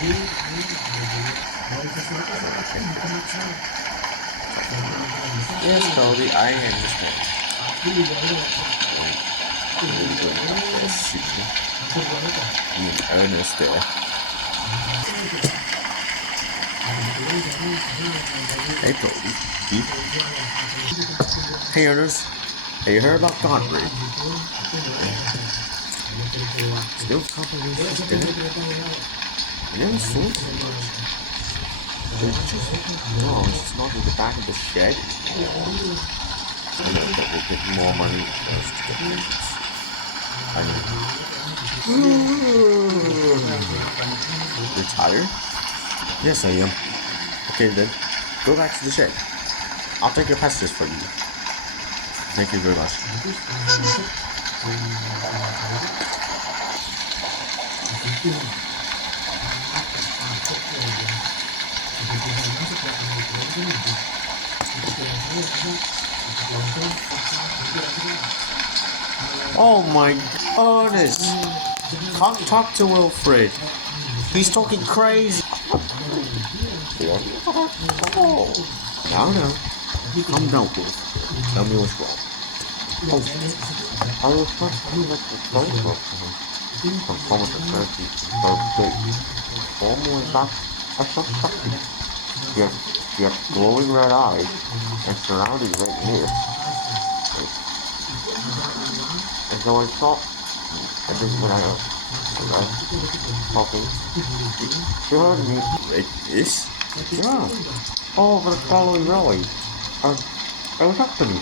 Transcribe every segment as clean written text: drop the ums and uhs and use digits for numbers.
Yes, Cody, I understand. Me and Ernest there. Hey, Cody. Hey, Ernest. Hey, you heard about Godfrey? Still complicated, didn't it? I never saw so much. No, it's not in the back of the shed. I know that we'll get more money first to get things. I know. You're tired? Yes, I am. Okay, then. Go back to the shed. I'll take your passages for you. Thank you very much. Oh my goodness! Can't talk to Wilfred. He's talking crazy. Oh, now. Calm down, Wolf. Tell me what's wrong. Oh, I was first coming up with phone call from Thomas at 30 birthday. Formally back a suspected. She had glowing red eyes and surrounding red hair. And so I thought, I didn't when I was talking. She heard me. Red is? Yeah. All over the following rally. It was up to me.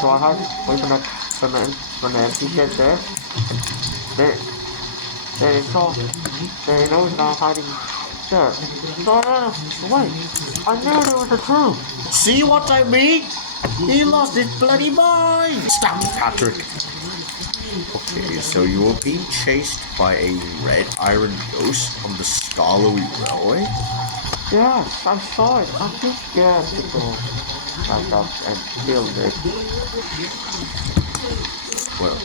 So I had from the empty shed there. They saw, they noticed I was hiding there. So I ran away. I knew it was the truth. See what I mean? He lost his bloody mind. Stop, Patrick. Okay, so you were being chased by a red iron ghost on the Skarloey Railway? Yes, I saw it. I'm too scared to go back up and kill it. Well,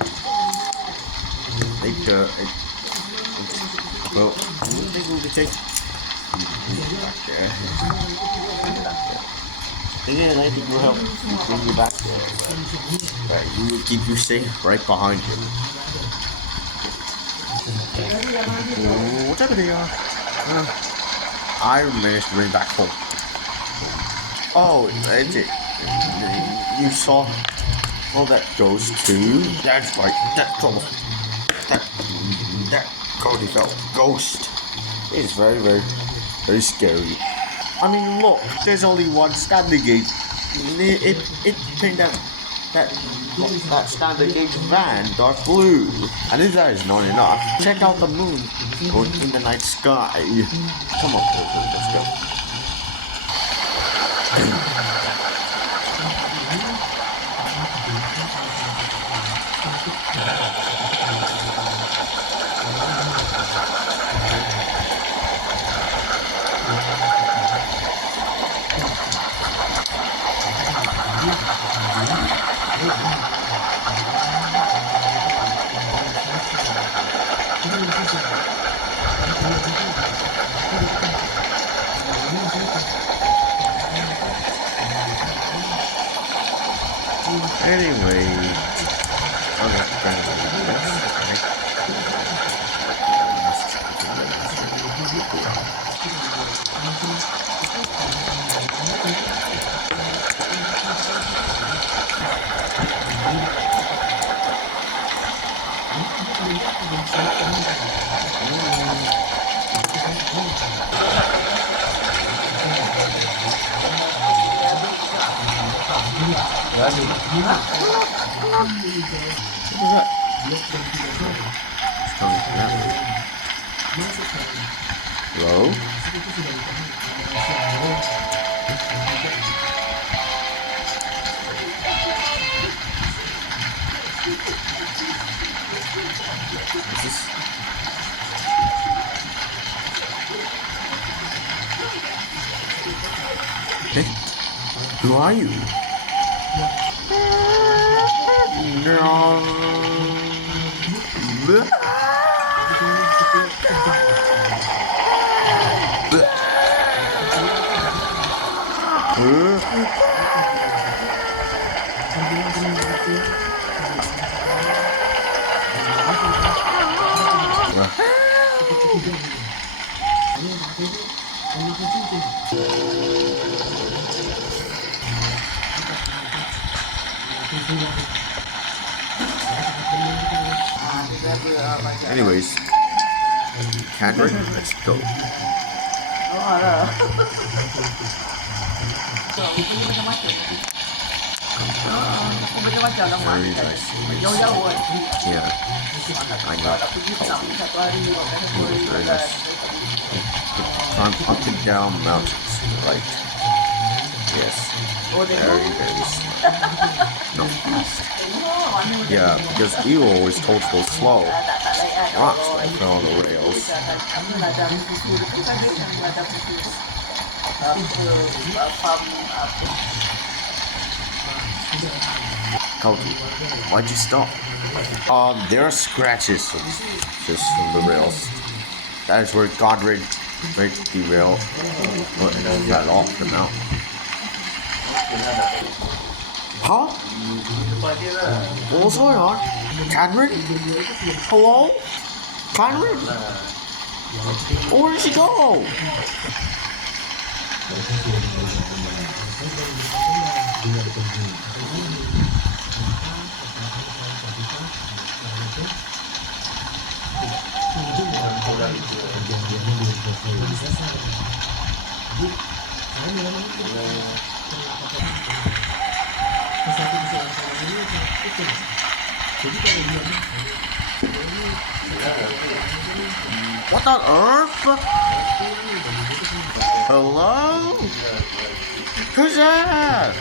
I think we'll be taking back there. Again, I think we'll help bring you back there. We will keep you safe right behind you. Whatever they are, I managed to bring back home. Oh, you saw that ghost too? That's right, that Cody felt ghost. It's very, very, very scary. I mean, look, there's only one standing gauge. It turned out that standard gauge van dark blue. And if that is not enough, check out the moon going in the night sky. Come on, let's go. Anyway, Hello? Is this... Hey, who are you? No. Anyways, Kendrick, let's go. Very nice. Yeah, I got very nice. Climb up and down mountains, right? Yes, very smart. Not fast. Yeah, because Eeyore always told to go slow. Rocks might fell on the rails. Cody, why'd you stop? There are scratches just from the rails. That is where Godred break the rail, but fell off the mountain. Huh? What was going on? Godred? Hello? Godred? Where did she go? What on earth? Hello? Who's that?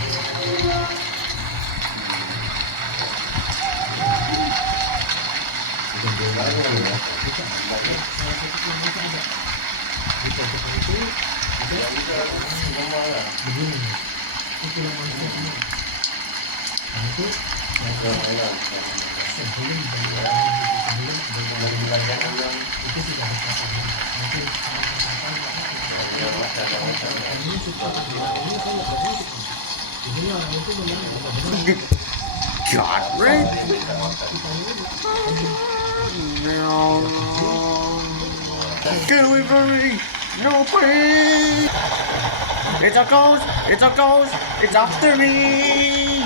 Godred? No. Get away from me! No, please! It's a ghost! It's a ghost! It's after me!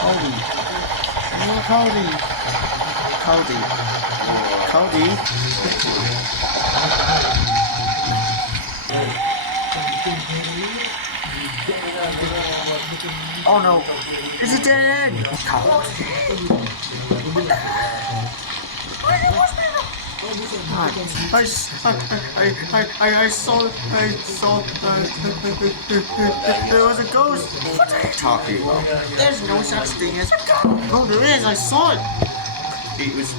Cody. No, Cody. Cody. Cody. Oh no! Is it dead? I saw there was a ghost. What are you talking about? There's no such thing as a ghost. Oh, there is. I saw it. It was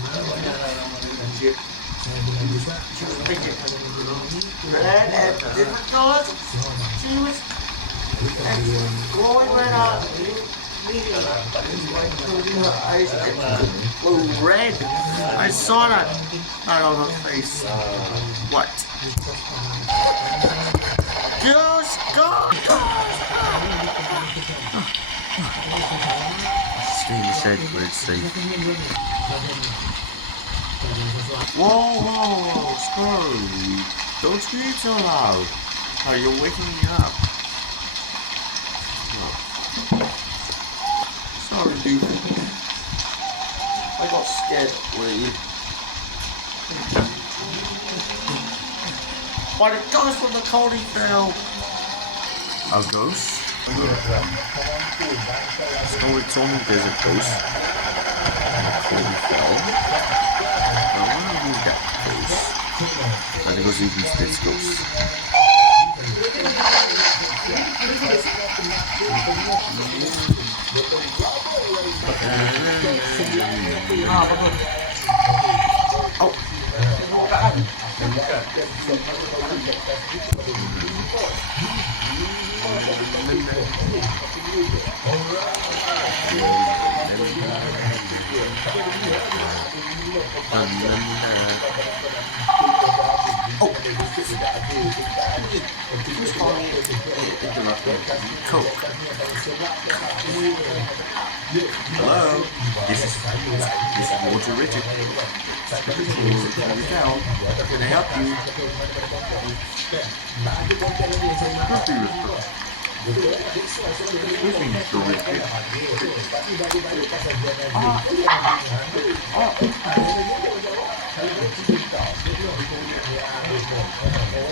red and different colors. She was glowing red out. Eyes blue red. I saw that out of her face. What? Ghost! Ghost! Stay in the shed where it's safe. Whoa, Scurry! Don't scream so loud. You're waking me up. Sorry, dude. I got scared with you. But a ghost from the Cody fell. A ghost? Scully told me there's a ghost. And the Cody fell. I wonder who's that ghost. I think it was even this ghost. Oh. Oh, who's calling it? Interrupting. Coke. Hello. This is Walter Richard. Speaking for TV Town. Can I help you?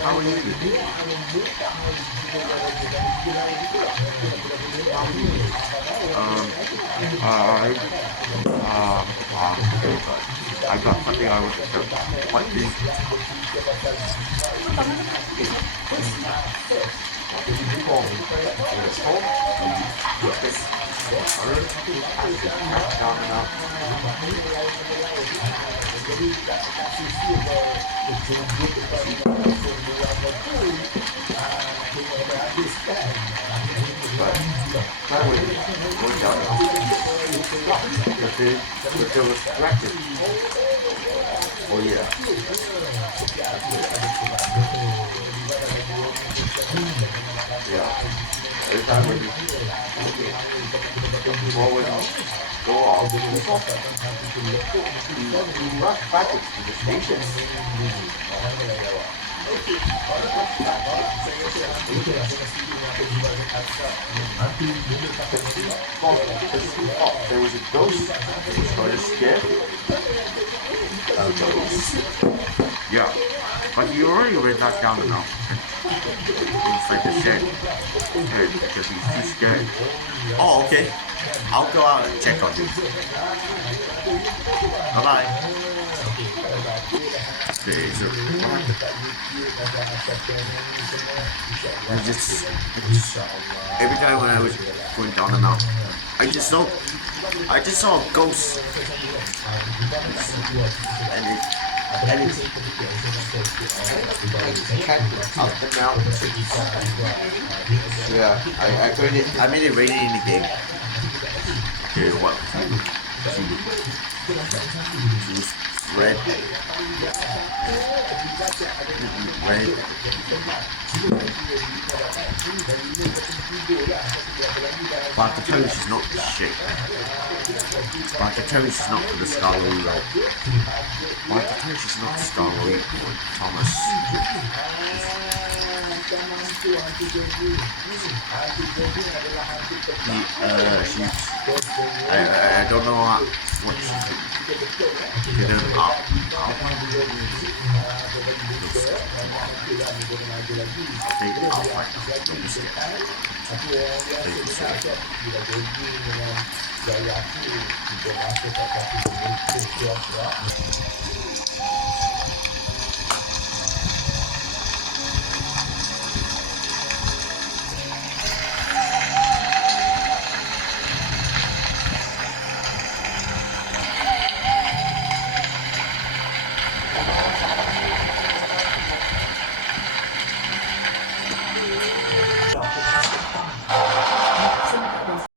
How are you? I got something I was what is it was corrected. Oh yeah. Yeah. Every time when you always go off, you rush backwards to the station. There was a ghost. Are you scared? A ghost. Yeah. But you already went back down the mountain. Inside the shed. Because he's too scared. Oh, okay. I'll go out and check on him. Bye-bye. Okay, so every time when I was going down the mountain, I just saw a ghost, and it up the mountain. Yeah, I made it rainy in the game. Okay, what? She was red. Red. But I can tell you she's not shit. But I can tell you she's not the scholarly role. But I can tell you she's not the scholarly Thomas. I don't know what she's doing. Get her up. Take it off right now. Don't be scared. Take it scared.